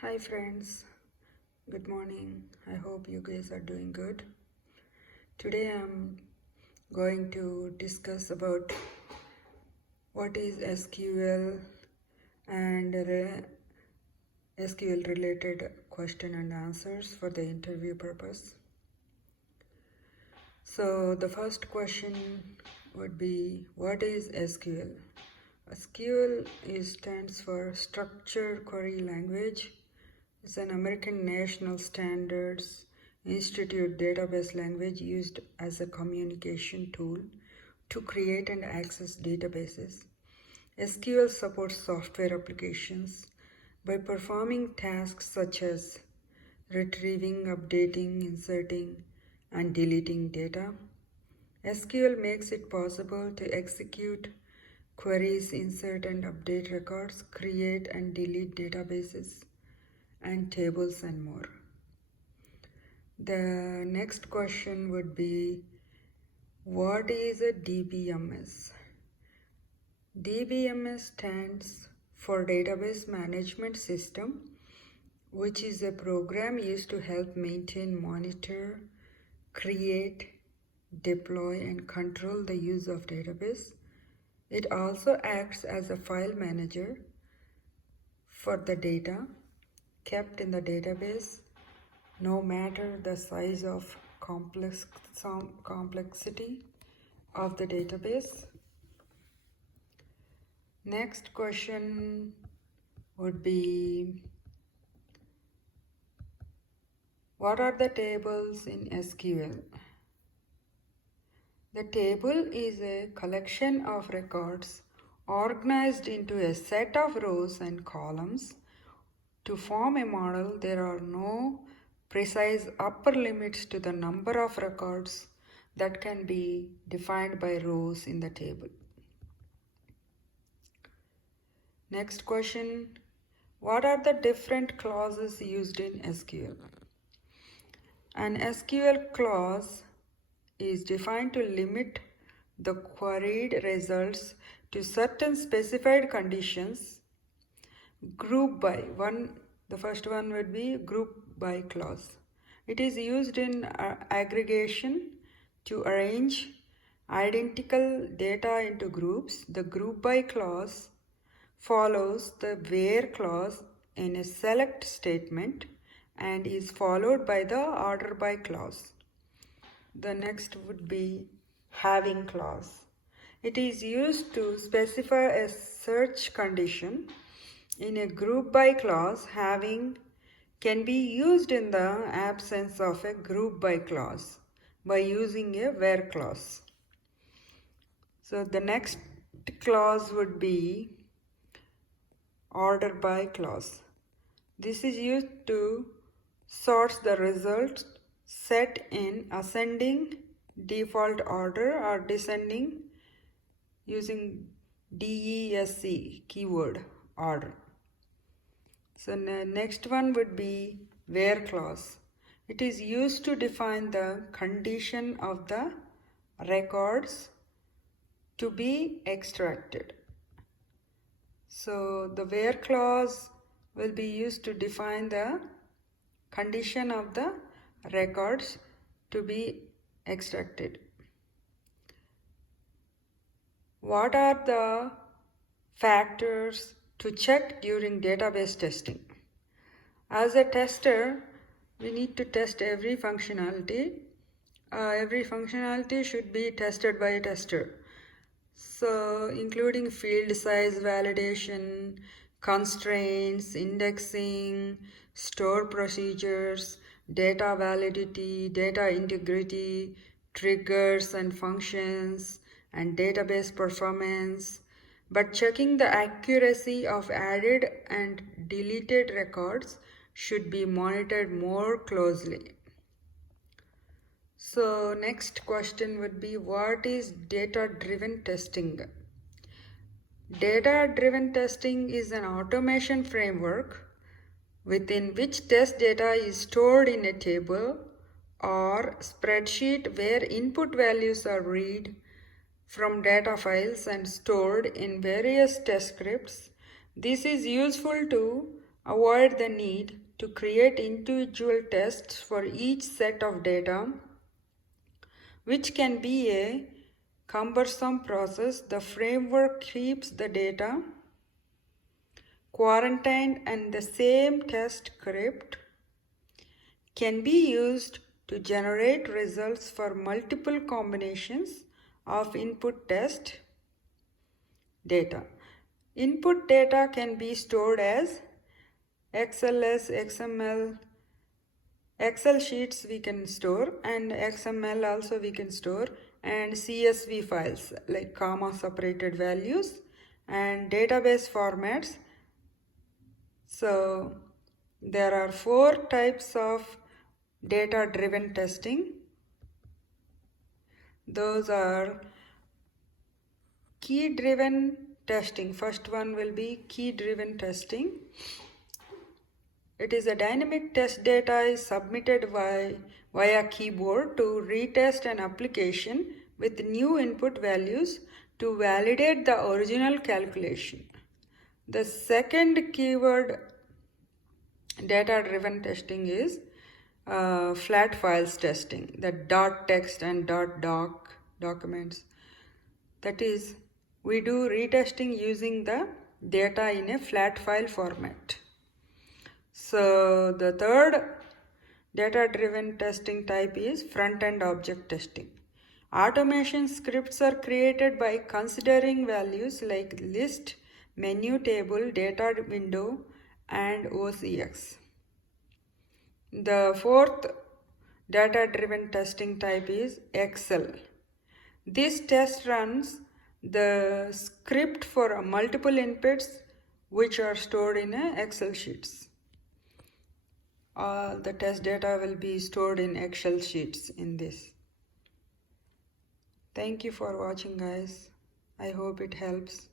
Hi friends, good morning. I hope you guys are doing good. Today I'm going to discuss about what is SQL and SQL related question and answers for the interview purpose. So the first question would be, what is SQL? SQL stands for Structured Query Language. It's an American National Standards Institute database language used as a communication tool to create and access databases. SQL supports software applications by performing tasks such as retrieving, updating, inserting, and deleting data. SQL makes it possible to execute queries, insert and update records, create and delete databases and tables and more. The next question would be, what is a DBMS? DBMS stands for Database Management System, which is a program used to help maintain, monitor, create, deploy, and control the use of database. It also acts as a file manager for the data kept in the database, no matter the size of complexity of the database. Next question would be, what are the tables in SQL? The table is a collection of records organized into a set of rows and columns. To form a model, there are no precise upper limits to the number of records that can be defined by rows in the table. Next question, what are the different clauses used in SQL? An SQL clause is defined to limit the queried results to certain specified conditions. Group by the first one would be group by clause. It is used in aggregation to arrange identical data into groups. The group by clause follows the where clause in a select statement and is followed by the order by clause. The next would be having clause. It is used to specify a search condition. In a group by clause, having can be used in the absence of a group by clause by using a where clause. So the next clause would be order by clause. This is used to sort the results set in ascending default order or descending using DESC keyword order. So the next one would be where clause. It is used to define the condition of the records to be extracted. So the where clause will be used to define the condition of the records to be extracted. What are the factors to check during database testing? As a tester, we need to test every functionality. Every functionality should be tested by a tester. So, including field size validation, constraints, indexing, store procedures, data validity, data integrity, triggers and functions, and database performance. But checking the accuracy of added and deleted records should be monitored more closely. So next question would be, what is data-driven testing? Data-driven testing is an automation framework within which test data is stored in a table or spreadsheet where input values are read from data files and stored in various test scripts. This is useful to avoid the need to create individual tests for each set of data, which can be a cumbersome process. The framework keeps the data quarantined, and the same test script can be used to generate results for multiple combinations of input test data. Input data can be stored as XLS, XML, Excel sheets we can store, and XML also we can store, and CSV files like comma separated values and database formats. So there are 4 types of data driven testing. Those are key driven testing. First one will be key driven testing. It is a dynamic test data is submitted via keyboard to retest an application with new input values to validate the original calculation. The second keyword data driven testing is flat files testing, the .text and .doc documents. That is, we do retesting using the data in a flat file format. So the third data-driven testing type is front-end object testing. Automation scripts are created by considering values like list, menu table, data window, and OCX. The fourth data-driven testing type is Excel. This test runs the script for multiple inputs which are stored in Excel sheets. The test data will be stored in Excel sheets in this. Thank you for watching, guys. I hope it helps.